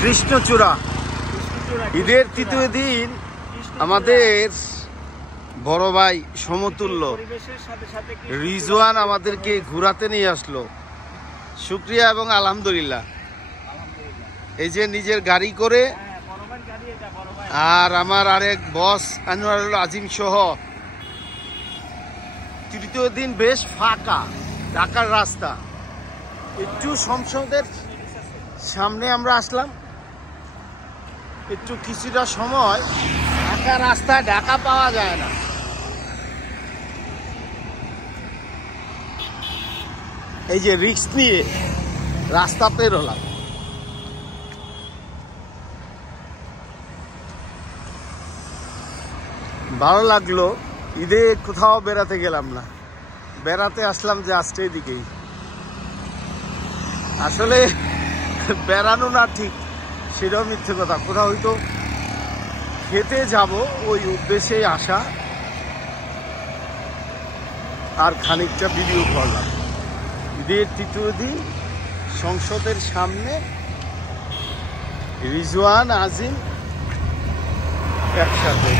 কৃষ্ণচূড়া। ঈদের তৃতীয় দিন আমাদের বড় ভাই সমতুল্য রিজওয়ান আমাদেরকে ঘোরাতে নিয়ে আসলো। শুকরিয়া এবং আলহামদুলিল্লাহ। এই যে নিজের গাড়ি করে আর আমার আরেক বস আনোয়ারুল আজিম সহ তৃতীয় দিন বেশ ফাঁকা ঢাকার রাস্তা। একটু সংসদের সামনে আমরা আসলাম, একটু কিছুটা সময় ঢাকা রাস্তায় ঢাকা পাওয়া যায় না। এই যে রিস্ক নিয়ে রাস্তা পেরোলাম। ভালো লাগলো। ঈদে কোথাও বেড়াতে গেলাম না, বেড়াতে আসলাম যে আজকে দিকেই। আসলে বেড়ানো না ঠিক সেটাও মিথ্যে কথা, কোথাও হয়তো খেতে যাব ওই উদ্দেশ্যেই আসা, আর খানিকটা ভিডিও করলাম। ঈদের তৃতীয় দিন সংসদের সামনে রিজওয়ান আজিম একসাথে।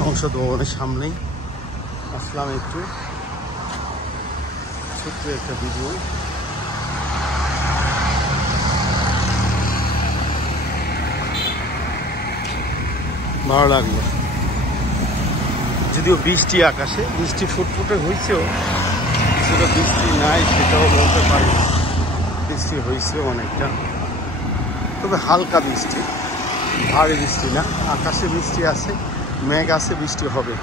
সংসদ ভবনের সামনেই আসলাম, একটু ছোট্ট একটা ভিডিও। ভালো লাগলো, যদিও বৃষ্টি আকাশে, বৃষ্টি ফুটফুটে হয়েছেও, কিছুটা বৃষ্টি নাই সেটাও বলতে পারি। বৃষ্টি হয়েছে অনেকটা, তবে হালকা বৃষ্টি, ভারী বৃষ্টি না। আকাশে বৃষ্টি আছে, মেঘ আছে, বৃষ্টি হবে।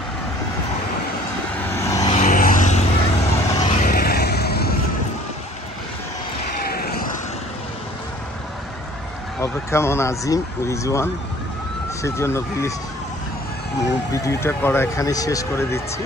অপেক্ষামান আজিম রিজওয়ান, সেজন্য ভিডিওটা করা এখানে শেষ করে দিচ্ছি।